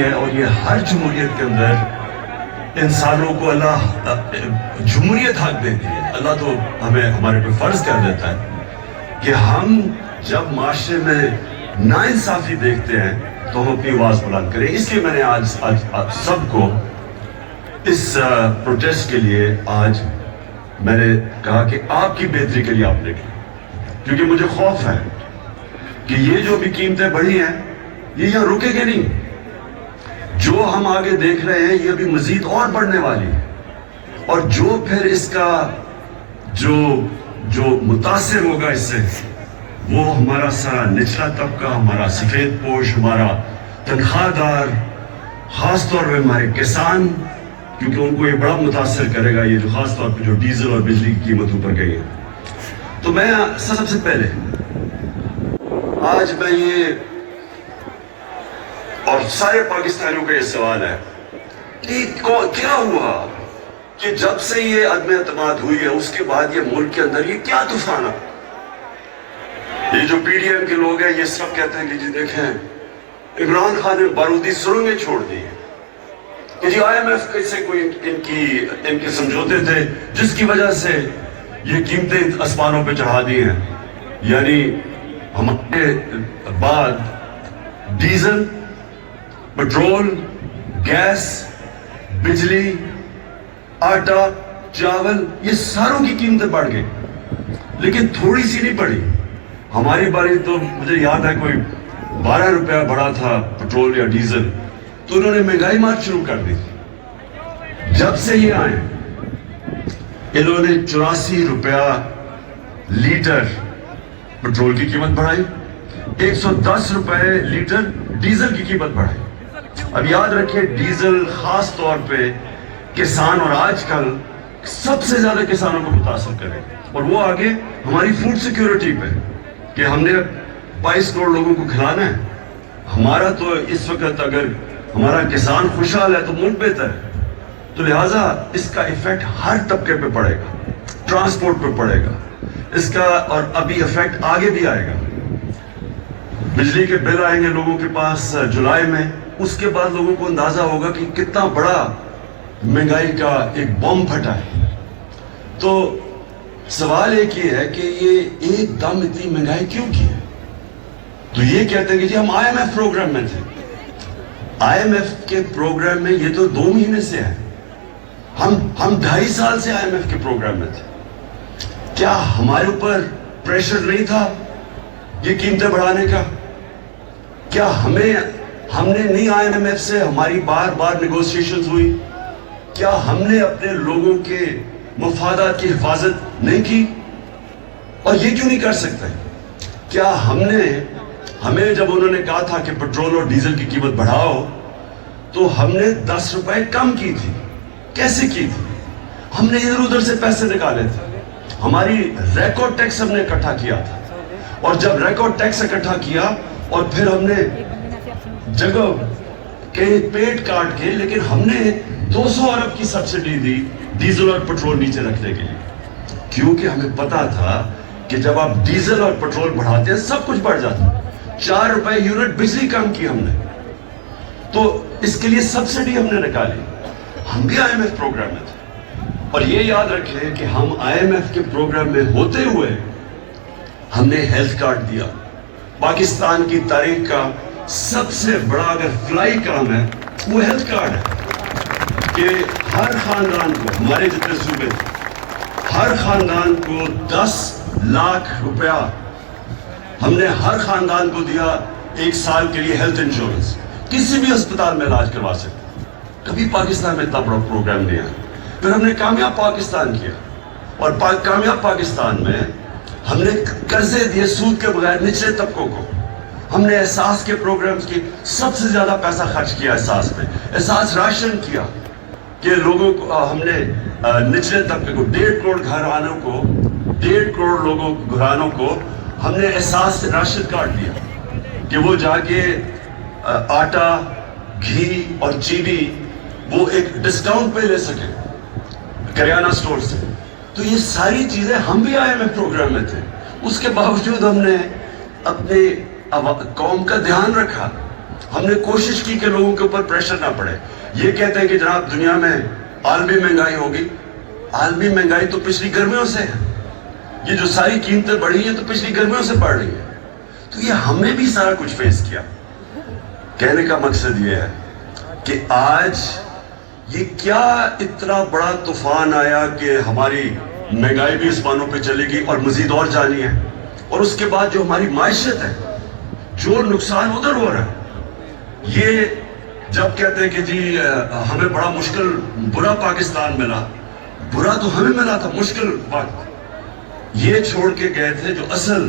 کی ہے، اور یہ ہر جمہوریت کے اندر انسانوں کو اللہ جمہوریت حق دیتی ہے. اللہ تو ہمیں ہمارے پہ فرض کر دیتا ہے کہ ہم جب معاشرے میں ناانصافی دیکھتے ہیں تو ہم اپنی آواز بلند کریں. اس لیے میں نے آج سب کو اس پروٹیسٹ کے لیے آج میں نے کہا کہ آپ کی بہتری کے لیے آپ نکلیں، کیونکہ مجھے خوف ہے کہ یہ جو بھی قیمتیں بڑھی ہیں یہ یہاں رکے گے نہیں. جو ہم آگے دیکھ رہے ہیں یہ بھی مزید اور بڑھنے والی ہے، اور جو پھر اس کا جو متاثر ہوگا اس سے، وہ ہمارا سارا نچلا طبقہ، ہمارا سفید پوش، ہمارا تنخواہ دار، خاص طور پہ ہمارے کسان، کیونکہ ان کو یہ بڑا متاثر کرے گا یہ جو خاص طور پہ جو ڈیزل اور بجلی کی قیمت اوپر گئی ہے. تو میں سب سے پہلے آج میں یہ، اور سارے پاکستانیوں کا یہ سوال ہے کہ کیا ہوا کہ جب سے یہ عدم اعتماد ہوئی ہے اس کے بعد یہ ملک کے اندر یہ کیا طوفان آ؟ یہ جو پی ڈی ایم کے لوگ ہیں یہ سب کہتے ہیں کہ جی دیکھیں عمران خان نے بارودی سرنگیں چھوڑ دی ہیں، کہ جی آئی ایم ایف سے کوئی ان کے سمجھوتے تھے جس کی وجہ سے یہ قیمتیں آسمانوں پہ چڑھا دی ہیں. یعنی ہمارے بعد ڈیزل، پٹرول، گیس، بجلی، آٹا، چاول، یہ ساروں کی قیمتیں بڑھ گئی، لیکن تھوڑی سی نہیں بڑھی. ہماری باری تو مجھے یاد ہے کوئی 12 روپیہ بڑھا تھا پٹرول یا ڈیزل، تو انہوں نے مہنگائی مار شروع کر دی. جب سے یہ آئے انہوں نے 84 روپیہ لیٹر پٹرول کی قیمت بڑھائی، 110 روپے لیٹر ڈیزل کی قیمت بڑھائی. اب یاد رکھیں ڈیزل خاص طور پہ کسان، اور آج کل سب سے زیادہ کسانوں کو متاثر کرے، اور وہ آگے ہماری فوڈ سیکیورٹی پہ کہ ہم نے 22 کروڑ لوگوں کو کھلانا ہے. ہمارا تو اس وقت اگر ہمارا کسان خوشحال ہے تو ملک بہتر ہے. تو لہٰذا اس کا ایفیکٹ ہر طبقے پہ پڑے گا، ٹرانسپورٹ پہ پڑے گا اس کا، اور ابھی ایفیکٹ آگے بھی آئے گا. بجلی کے بل آئیں گے لوگوں کے پاس جولائی میں، اس کے بعد لوگوں کو اندازہ ہوگا کہ کتنا بڑا مہنگائی کا ایک بم پھٹا ہے. تو سوال ایک یہ ہے کہ یہ ایک دم اتنی مہنگائی کیوں کی ہے؟ تو یہ کہتے ہیں کہ جی ہم آئی ایم ایف پروگرام میں تھے. آئی ایم ایف کے پروگرام میں یہ تو 2 مہینے سے ہے، ہم 2.5 سال سے آئی ایم ایف کے پروگرام میں تھے. کیا ہمارے اوپر پریشر نہیں تھا یہ قیمتیں بڑھانے کا؟ کیا ہم نے نہیں آئی ایم ایف سے ہماری بار بار نیگوسیشنز ہوئی؟ کیا ہم نے اپنے لوگوں کے مفادات کی حفاظت نہیں کی؟ اور یہ کیوں نہیں کر سکتے؟ کیا ہمیں جب انہوں نے کہا تھا کہ پٹرول اور ڈیزل کی قیمت بڑھاؤ تو ہم نے 10 روپے کم کی تھی؟ کیسے کی تھی؟ ہم نے ادھر ادھر سے پیسے نکالے تھے، ہماری ریکارڈ ٹیکس ہم نے اکٹھا کیا تھا، اور جب ریکارڈ ٹیکس اکٹھا کیا اور پھر ہم نے جگہ کے پیٹ کاٹ کے، لیکن ہم نے 200 ارب کی سبسڈی دی ڈیزل اور پٹرول نیچے رکھنے کے لیے، کیونکہ ہمیں پتا تھا کہ جب آپ ڈیزل اور پٹرول بڑھاتے ہیں سب کچھ بڑھ جاتا ہے. 4 روپے یونٹ بجلی کم کی ہم نے، تو اس کے لیے سبسڈی ہم نے نکالی. ہم بھی آئی ایم ایف پروگرام میں تھے. اور یہ یاد رکھیں کہ ہم آئی ایم ایف کے پروگرام میں ہوتے ہوئے ہم نے ہیلتھ کارڈ دیا. پاکستان کی تاریخ کا سب سے بڑا اگر فلائی کام ہے وہ ہیلتھ کارڈ ہے، کہ ہر خاندان کو، ہمارے جتنے صوبے ہر خاندان کو 10 لاکھ روپیہ ہم نے ہر خاندان کو دیا 1 سال کے لیے ہیلتھ انشورنس. کسی بھی ہسپتال میں علاج کروا سکتے. کبھی پاکستان میں اتنا بڑا پروگرام نہیں آیا. پھر ہم نے کامیاب پاکستان کیا، اور کامیاب پاکستان میں ہم نے قرضے دیے سود کے بغیر نچلے طبقوں کو. ہم نے احساس کے پروگرامز کی سب سے زیادہ پیسہ خرچ کیا احساس پہ. احساس راشن کیا کہ لوگوں کو ہم نے نچلے طبقے کو 1.5 کروڑ گھرانوں کو 1.5 کروڑ گھرانوں کو ہم نے احساس راشن کارڈ دیا کہ وہ جا کے آٹا، گھی اور چینی وہ ایک ڈسکاؤنٹ پہ لے سکے کریانہ سٹور سے. تو یہ ساری چیزیں ہم بھی آئی ایم ایف پروگرام میں تھے. اس کے باوجود ہم نے اپنے قوم کا دھیان رکھا. ہم نے کوشش کی کہ لوگوں کے اوپر پریشر نہ پڑے. یہ کہتے ہیں کہ جناب دنیا میں عالمی مہنگائی ہوگی. عالمی مہنگائی تو پچھلی گرمیوں سے ہے. یہ جو ساری قیمتیں بڑھی ہیں تو پچھلی گرمیوں سے بڑھ رہی ہیں. تو یہ ہم نے بھی سارا کچھ فیس کیا. کہنے کا مقصد یہ ہے کہ آج یہ کیا اتنا بڑا طوفان آیا کہ ہماری مہنگائی بھی اسمانوں پہ چلے گی اور مزید اور جانی ہے. اور اس کے بعد جو ہماری معیشت ہے, جو نقصان ادھر ہو رہا ہے. یہ جب کہتے ہیں کہ جی ہمیں بڑا مشکل برا پاکستان ملا, برا تو ہمیں ملا تھا, مشکل وقت. یہ چھوڑ کے گئے تھے جو اصل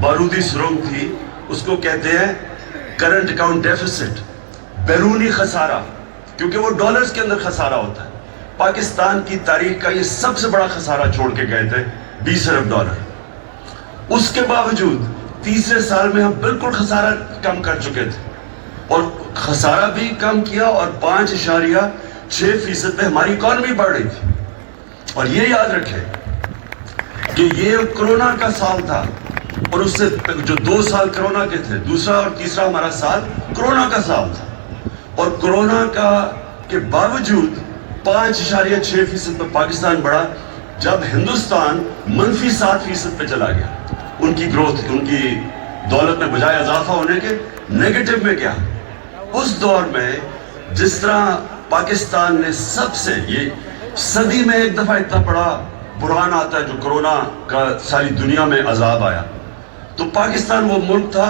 بارودی سرنگ تھی, اس کو کہتے ہیں کرنٹ اکاؤنٹ ڈیفیسٹ, بیرونی خسارہ, کیونکہ وہ ڈالرز کے اندر خسارہ ہوتا ہے. پاکستان کی تاریخ کا یہ سب سے بڑا خسارہ چھوڑ کے گئے تھے, 20 ارب ڈالر. اس کے باوجود تیسرے سال میں ہم بالکل خسارہ کم کر چکے تھے, اور خسارہ بھی کم کیا, اور 5.6% پہ ہماری اکانومی بڑھ رہی تھی. اور یہ یاد رکھیں کہ یہ کرونا کا سال تھا, اور اس سے جو 2 سال کرونا کے تھے, دوسرا اور تیسرا ہمارا سال کرونا کا سال تھا. اور کرونا کا کے باوجود 5.6% پہ پاکستان بڑھا, جب ہندوستان -7% پہ چلا گیا. ان کی گروتھ, ان کی دولت میں بجائے اضافہ ہونے کے نیگیٹو میں گیا. اس دور میں جس طرح پاکستان نے سب سے, یہ صدی میں ایک دفعہ اتنا بڑا بحران آتا ہے جو کرونا کا ساری دنیا میں عذاب آیا, تو پاکستان وہ ملک تھا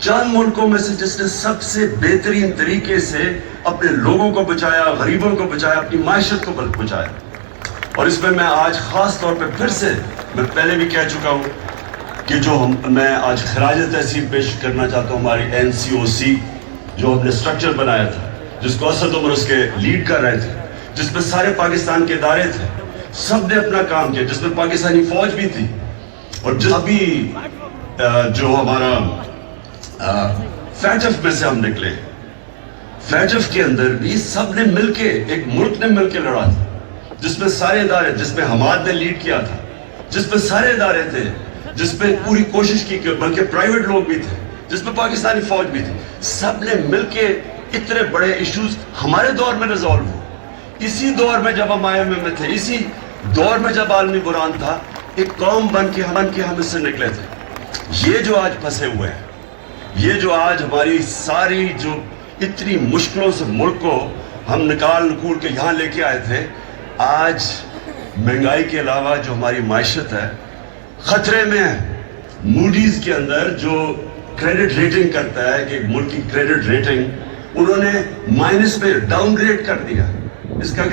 چند ملکوں میں سے جس نے سب سے بہترین طریقے سے اپنے لوگوں کو بچایا, غریبوں کو بچایا, اپنی معیشت کو بچایا. اور اس میں آج خاص طور پہ پھر سے, میں پہلے بھی کہہ چکا ہوں کہ میں آج خراج تحسین پیش کرنا چاہتا ہوں ہماری NCOC, جو ہم نے اسٹرکچر بنایا تھا, جس کو اسد عمر اس کے لیڈ کر رہے تھے, جس میں سارے پاکستان کے ادارے تھے, سب نے اپنا کام کیا, جس میں پاکستانی فوج بھی تھی. اور ابھی جو ہمارا فیجف میں سے ہم نکلے, فیجف کے اندر بھی سب نے مل کے, ایک ملک نے مل کے لڑا تھا, جس میں سارے ادارے, جس میں حماد نے لیڈ کیا تھا, جس میں سارے ادارے تھے, جس پہ پوری کوشش کی, بلکہ پرائیویٹ لوگ بھی تھے, جس میں پاکستانی فوج بھی تھی. سب نے مل کے اتنے بڑے ایشوز ہمارے دور میں ریزالو ہوئے. اسی دور میں جب ہم IMF میں تھے, اسی دور میں جب عالمی بحران تھا, ایک قوم بن کے ہم اس سے نکلے تھے. یہ جو آج پھنسے ہوئے ہیں, یہ جو آج ہماری ساری جو اتنی مشکلوں سے ملک کو ہم نکول کے یہاں لے کے آئے تھے, آج مہنگائی کے علاوہ جو ہماری معیشت ہے خطرے میں ہے. موڈیز کے اندر جو کریڈٹ ریٹنگ کرتا ہے کہ ایک ملک کی کریڈٹ ریٹنگ, انہوں نے مائنس میں ڈاؤن گریڈ کر دیا. اس کا